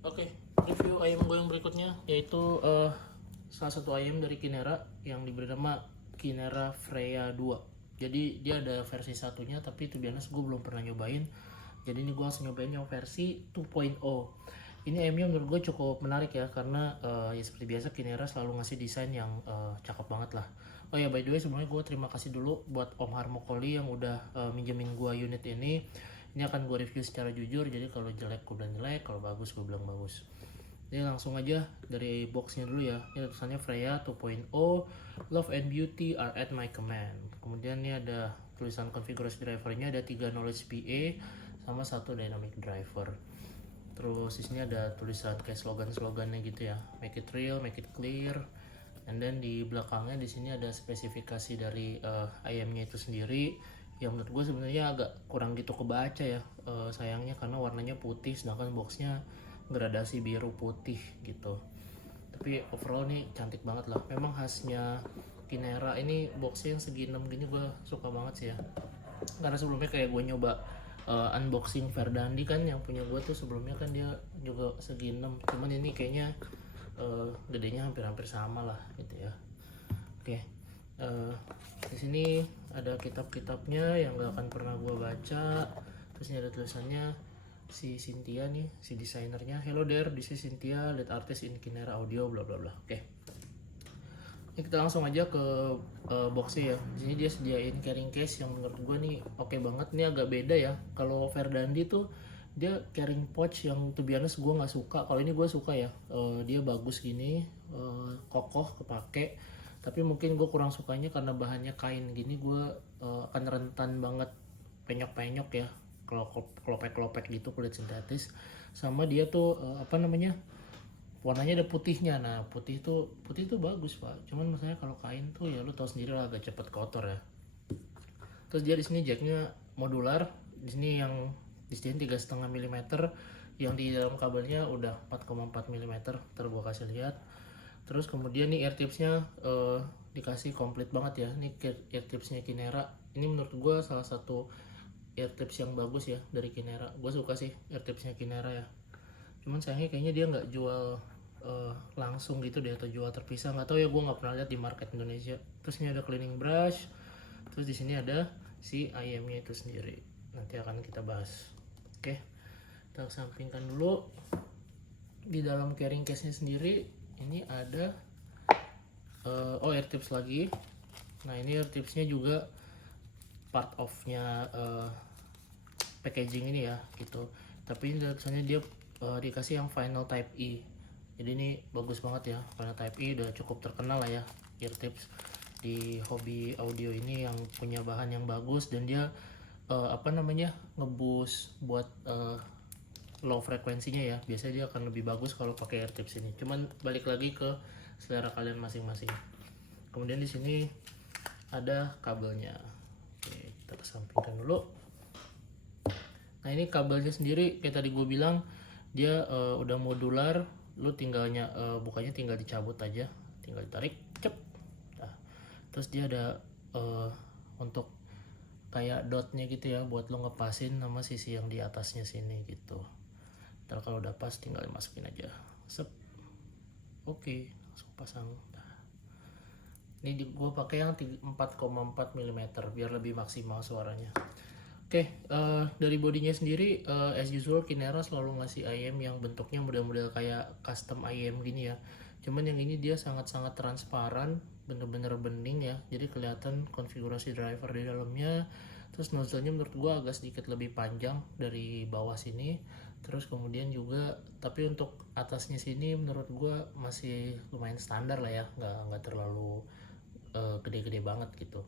Oke, review ayam gue yang berikutnya yaitu salah satu ayam dari Kinera yang diberi nama Kinera Freya 2. Jadi dia ada versi satunya, tapi itu biasa gue belum pernah nyobain. Jadi ini gue langsung nyobain yang versi 2.0. Ini ayamnya menurut gue cukup menarik ya, karena ya seperti biasa Kinera selalu ngasih desain yang cakep banget lah. Oh ya, by the way sebelumnya gue terima kasih dulu buat Om Harmokoli yang udah minjemin gue unit ini. Ini akan gue review secara jujur, jadi kalau jelek gue bilang jelek, kalau bagus gue bilang bagus. Jadi langsung aja dari boxnya dulu ya. Ini tulisannya Freya 2.0, Love and Beauty are at my command. Kemudian ini ada tulisan konfigurasi drivernya, ada 3 knowledge PA sama 1 dynamic driver. Terus di sini ada tulisan kayak slogan-slogannya gitu ya, make it real, make it clear. And then di belakangnya di sini ada spesifikasi dari ayamnya itu sendiri, yang menurut gue sebenarnya agak kurang gitu kebaca ya, sayangnya karena warnanya putih sedangkan boxnya gradasi biru putih gitu. Tapi overall nih cantik banget lah, memang khasnya Kinera ini boxnya yang segi 6 gini gue suka banget sih ya, karena sebelumnya kayak gue nyoba unboxing Verdandi kan yang punya gue tuh sebelumnya kan dia juga segi 6, cuman ini kayaknya gedenya hampir-hampir sama lah gitu ya. Oke, di sini ada kitab-kitabnya yang gak akan pernah gue baca. Terus ini ada tulisannya si Cynthia nih, si desainernya. Hello there, this is Cynthia, lead artist in Kinera Audio, bla bla bla. Oke. Ini kita langsung aja ke boxnya ya. Di sini dia sediain carrying case yang menurut gue nih oke banget. Ini agak beda ya. Kalau Verdandi tuh dia carrying pouch yang to be honest gue nggak suka. Kalau ini gue suka ya. Dia bagus gini, kokoh kepake. Tapi mungkin gue kurang sukanya karena bahannya kain gini, gue akan rentan banget penyok-penyok ya. Kalau kelopek-kelopek gitu kulit sintetis. Sama dia tuh apa namanya? Warnanya ada putihnya. Nah, putih itu bagus, Pak. Cuman maksudnya kalau kain tuh ya lu tahu sendiri lah agak cepet kotor ya. Terus dia di sini jacknya modular. Di sini yang di sini 3,5 mm, yang di dalam kabelnya udah 4,4 mm. Ntar gua kasih lihat. Terus kemudian nih ear tipsnya dikasih komplit banget ya. Ini ear tipsnya Kinera. Ini menurut gua salah satu ear tips yang bagus ya dari Kinera. Gue suka sih ear tipsnya Kinera ya. Cuman sayangnya kayaknya dia nggak jual langsung gitu deh, atau jual terpisah, nggak tahu ya, gue nggak pernah lihat di market Indonesia. Terus ini ada cleaning brush. Terus di sini ada si ayamnya itu sendiri, nanti akan kita bahas. Oke, kita sampingkan dulu. Di dalam carrying case nya sendiri ini ada air tips lagi. Nah ini air tipsnya juga part of nya packaging ini ya gitu, tapi ini tulisannya dia dikasih yang final type E. Jadi ini bagus banget ya, final type E udah cukup terkenal lah ya ear tips di hobi audio ini, yang punya bahan yang bagus dan dia apa namanya ngeboost buat low frekuensinya ya. Biasanya dia akan lebih bagus kalau pakai ear tips ini, cuman balik lagi ke selera kalian masing-masing. Kemudian di sini ada kabelnya. Oke, kita kesampingkan dulu. Nah ini kabelnya sendiri kayak tadi gue bilang, dia udah modular. Lu tinggalnya bukanya tinggal dicabut aja, tinggal ditarik cep. Nah, terus dia ada untuk kayak dotnya gitu ya, buat lo ngepasin sama sisi yang di atasnya sini gitu. Ntar kalau udah pas tinggal dimasukin aja, sep. Oke, langsung pasang. Nah, ini gue pakai yang 4,4 mm biar lebih maksimal suaranya. Oke, dari bodinya sendiri as usual Kinera selalu ngasih ayam yang bentuknya model-model kayak custom ayam gini ya. Cuman yang ini dia sangat-sangat transparan, bener-bener bening ya. Jadi kelihatan konfigurasi driver di dalamnya. Terus nozzle-nya menurut gua agak sedikit lebih panjang dari bawah sini. Terus kemudian juga, tapi untuk atasnya sini menurut gua masih lumayan standar lah ya, nggak terlalu gede-gede banget gitu.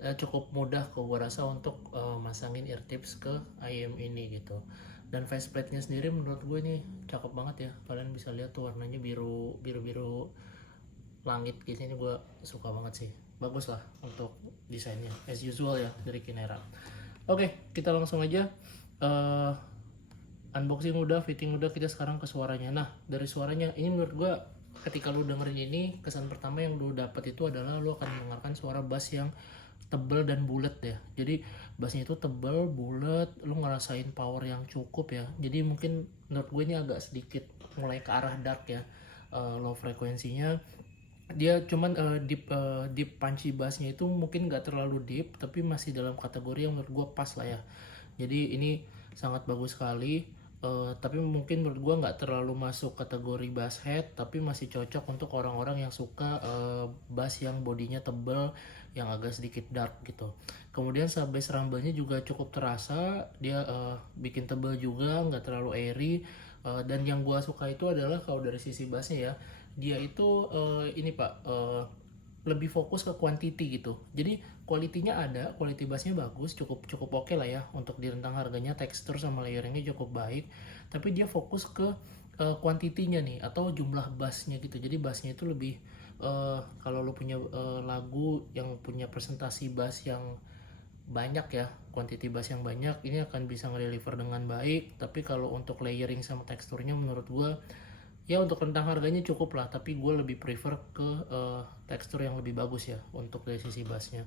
Cukup mudah kok gua rasa untuk masangin ear tips ke ayam ini gitu. Dan faceplate nya sendiri menurut gue ini cakep banget ya. Kalian bisa lihat tuh warnanya biru langit gitu. Ini gue suka banget sih, bagus lah untuk desainnya as usual ya dari Kinera. Oke, kita langsung aja unboxing udah, fitting udah, kita sekarang ke suaranya. Nah dari suaranya ini menurut gue, ketika lu dengerin ini, kesan pertama yang lu dapat itu adalah lu akan mendengarkan suara bass yang tebel dan bulat ya. Jadi bassnya itu tebel, bulat, lu ngerasain power yang cukup ya. Jadi mungkin menurut gue ini agak sedikit mulai ke arah dark ya. Low frekuensinya dia cuman deep punchy bassnya itu mungkin nggak terlalu deep, tapi masih dalam kategori yang menurut gue pas lah ya. Jadi ini sangat bagus sekali. Tapi mungkin menurut gue nggak terlalu masuk kategori bass head, tapi masih cocok untuk orang-orang yang suka bass yang bodinya tebel, yang agak sedikit dark gitu. Kemudian bass rumble-nya juga cukup terasa, dia bikin tebel juga, nggak terlalu airy. Dan yang gue suka itu adalah kalau dari sisi bassnya ya, dia itu ini pak, lebih fokus ke quantity gitu. Jadi kualitinya ada, quality bassnya bagus, cukup oke lah ya untuk di rentang harganya, tekstur sama layeringnya cukup baik. Tapi dia fokus ke kuantitinya nih atau jumlah bassnya gitu. Jadi bassnya itu lebih kalau lo punya lagu yang punya presentasi bass yang banyak ya, quantity bass yang banyak, ini akan bisa nge-deliver dengan baik. Tapi kalau untuk layering sama teksturnya menurut gua ya untuk rentang harganya cukup lah, tapi gue lebih prefer ke tekstur yang lebih bagus ya untuk dari sisi bassnya.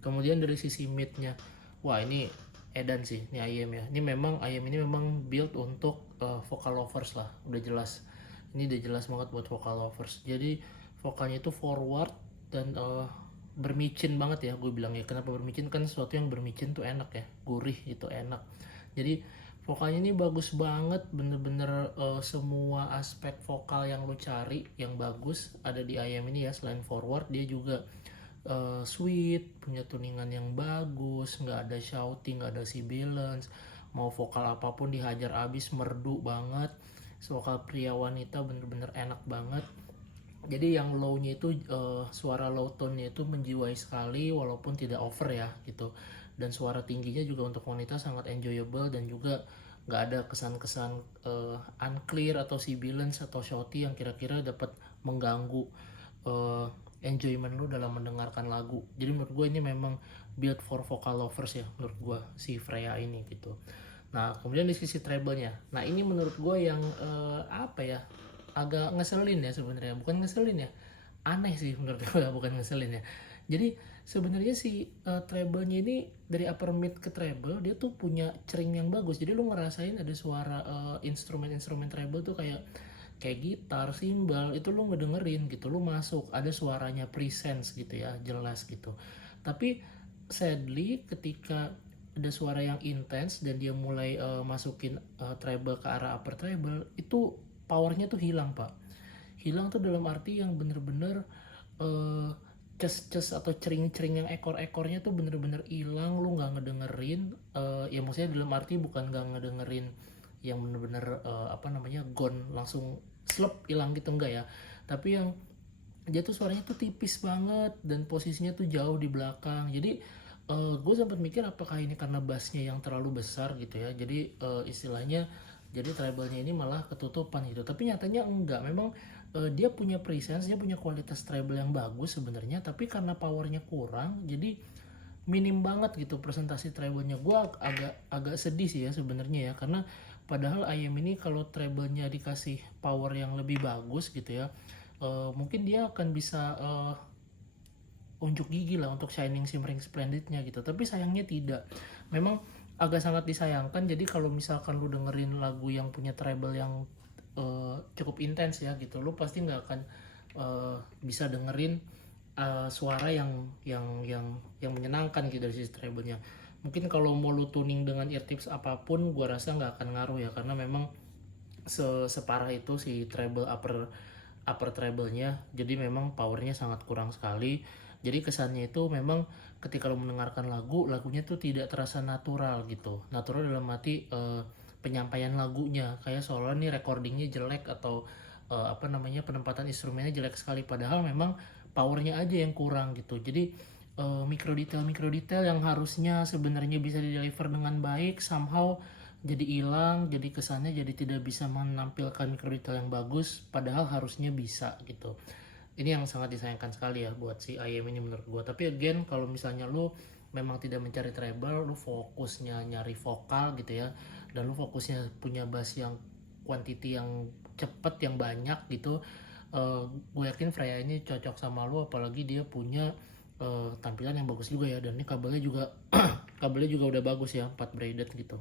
Kemudian dari sisi midnya, wah ini edan sih ini IM ya. Ini memang IM ini memang build untuk vocal lovers lah, udah jelas. Ini udah jelas banget buat vocal lovers. Jadi vokalnya itu forward dan bermicin banget ya, gue bilang ya. Kenapa bermicin? Kan sesuatu yang bermicin tuh enak ya, gurih gitu, enak. Jadi vokalnya ini bagus banget, bener-bener semua aspek vokal yang lu cari yang bagus ada di IM ini ya. Selain forward, dia juga sweet, punya tuningan yang bagus, nggak ada shouting, nggak ada sibilance, mau vokal apapun dihajar abis, merdu banget. Vokal pria wanita bener-bener enak banget. Jadi yang low-nya itu suara low tone-nya itu menjiwai sekali walaupun tidak over ya gitu. Dan suara tingginya juga untuk wanita sangat enjoyable dan juga nggak ada kesan-kesan unclear atau sibilance atau shouty yang kira-kira dapat mengganggu enjoyment lu dalam mendengarkan lagu. Jadi menurut gue ini memang build for vocal lovers ya menurut gue si Freya ini gitu. Nah kemudian di sisi treble-nya, nah ini menurut gue yang apa ya, agak ngeselin ya sebenarnya, bukan ngeselin ya, aneh sih menurut gue, bukan ngeselin ya. Jadi sebenarnya si treble-nya ini dari upper mid ke treble dia tuh punya cering yang bagus. Jadi lu ngerasain ada suara instrumen-instrumen treble tuh kayak gitar, simbal, itu lu ngedengerin gitu, lu masuk, ada suaranya presence gitu ya, jelas gitu. Tapi sadly ketika ada suara yang intens dan dia mulai masukin treble ke arah upper treble, itu powernya tuh hilang pak. Hilang tuh dalam arti yang bener-bener ces-ces atau cering-cering yang ekor-ekornya tuh bener-bener hilang, lu nggak ngedengerin. Ya maksudnya dalam arti bukan nggak ngedengerin yang bener-bener apa namanya gone langsung slep hilang gitu, enggak ya, tapi yang dia tuh suaranya tuh tipis banget dan posisinya tuh jauh di belakang. Jadi gue sempat mikir apakah ini karena bassnya yang terlalu besar gitu ya, jadi istilahnya jadi treble-nya ini malah ketutupan gitu. Tapi nyatanya enggak, memang dia punya presence, dia punya kualitas treble yang bagus sebenarnya, tapi karena powernya kurang jadi minim banget gitu presentasi treble-nya. Gue agak sedih sih ya sebenarnya ya, karena padahal IM ini kalau treble-nya dikasih power yang lebih bagus gitu ya, mungkin dia akan bisa unjuk gigi lah untuk Shining Shimmering Splendid-nya gitu. Tapi sayangnya tidak. Memang agak sangat disayangkan. Jadi kalau misalkan lu dengerin lagu yang punya treble yang cukup intens ya gitu, lu pasti nggak akan bisa dengerin suara yang menyenangkan gitu dari sisi treble-nya. Mungkin kalau mau lu tuning dengan ear tips apapun, gua rasa nggak akan ngaruh ya, karena memang separah itu si treble upper treble-nya. Jadi memang powernya sangat kurang sekali. Jadi kesannya itu memang ketika lo mendengarkan lagunya tuh tidak terasa natural gitu. Natural dalam arti penyampaian lagunya kayak seolah nih recordingnya jelek atau apa namanya penempatan instrumennya jelek sekali. Padahal memang powernya aja yang kurang gitu. Jadi mikro detail yang harusnya sebenarnya bisa di-deliver dengan baik somehow jadi hilang, jadi kesannya jadi tidak bisa menampilkan mikro detail yang bagus, padahal harusnya bisa gitu. Ini yang sangat disayangkan sekali ya buat si IM ini menurut gua. Tapi again kalau misalnya lu memang tidak mencari treble, lu fokusnya nyari vokal gitu ya, dan lu fokusnya punya bass yang quantity yang cepet yang banyak gitu, gue yakin Freya ini cocok sama lu, apalagi dia punya tampilan yang bagus juga ya, dan ini kabelnya juga kabelnya juga udah bagus ya, 4 braided gitu.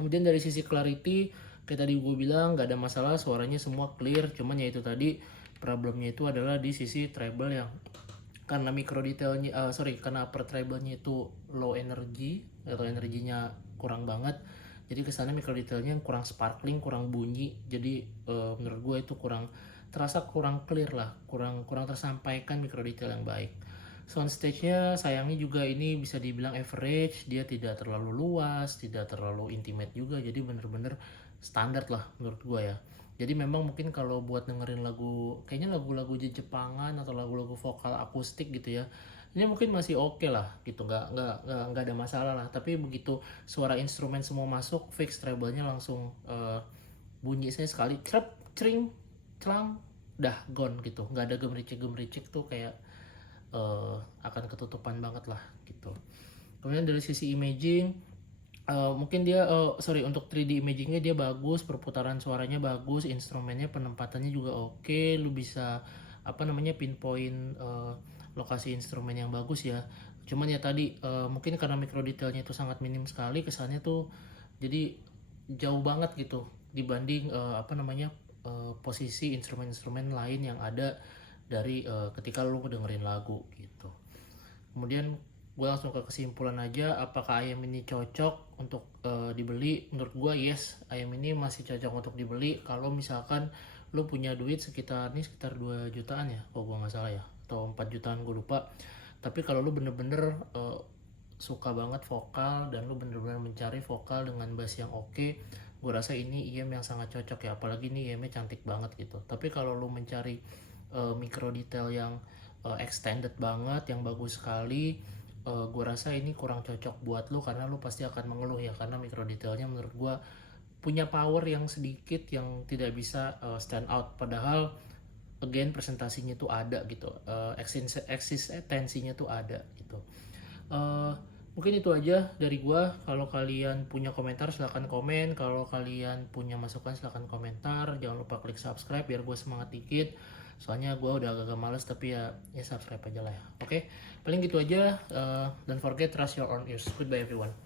Kemudian dari sisi clarity kayak tadi gue bilang nggak ada masalah, suaranya semua clear, cuman ya itu tadi problemnya itu adalah di sisi treble yang karena micro detailnya karena upper treble-nya itu low energy atau energinya kurang banget, jadi kesannya micro detailnya kurang sparkling, kurang bunyi, jadi menurut gue itu terasa kurang clear lah, kurang tersampaikan micro detail yang baik. Soundstage-nya sayangnya juga ini bisa dibilang average, dia tidak terlalu luas, tidak terlalu intimate juga, jadi bener-bener standar lah menurut gue ya. Jadi memang mungkin kalau buat dengerin lagu, kayaknya lagu-lagu Jepangan atau lagu-lagu vokal akustik gitu ya, ini mungkin masih oke lah gitu, nggak ada masalah lah. Tapi begitu suara instrumen semua masuk, fix treble-nya langsung bunyi saya sekali, crep, cering, celang, dah gone gitu, nggak ada gemericik tuh kayak akan ketutupan banget lah gitu. Kemudian dari sisi imaging, mungkin dia untuk 3D imagingnya dia bagus, perputaran suaranya bagus, instrumennya penempatannya juga oke, lu bisa pinpoint lokasi instrumen yang bagus ya. Cuman ya tadi mungkin karena micro detailnya itu sangat minim sekali, kesannya tuh jadi jauh banget gitu dibanding posisi instrumen-instrumen lain yang ada dari ketika lu dengerin lagu gitu. Kemudian gue langsung ke kesimpulan aja, apakah ayam ini cocok untuk dibeli? Menurut gue yes, ayam ini masih cocok untuk dibeli kalau misalkan lu punya duit sekitar 2 jutaan ya, kalau gue nggak salah ya, atau 4 jutaan gue lupa. Tapi kalau lu bener-bener suka banget vokal dan lu bener-bener mencari vokal dengan bass yang oke, gue rasa ini IM yang sangat cocok ya, apalagi ini IM-nya cantik banget gitu. Tapi kalau lu mencari micro detail yang extended banget, yang bagus sekali, gue rasa ini kurang cocok buat lu, karena lu pasti akan mengeluh ya, karena micro detailnya menurut gue punya power yang sedikit, yang tidak bisa stand out, padahal again presentasinya tuh ada gitu, eksistensinya tuh ada gitu. Mungkin itu aja dari gue. Kalau kalian punya komentar silahkan komen, kalau kalian punya masukan silahkan komentar, jangan lupa klik subscribe biar gue semangat dikit, soalnya gue udah agak males, tapi ya subscribe aja lah ya. Oke, paling gitu aja. Don't forget, trust your own ears. Goodbye everyone.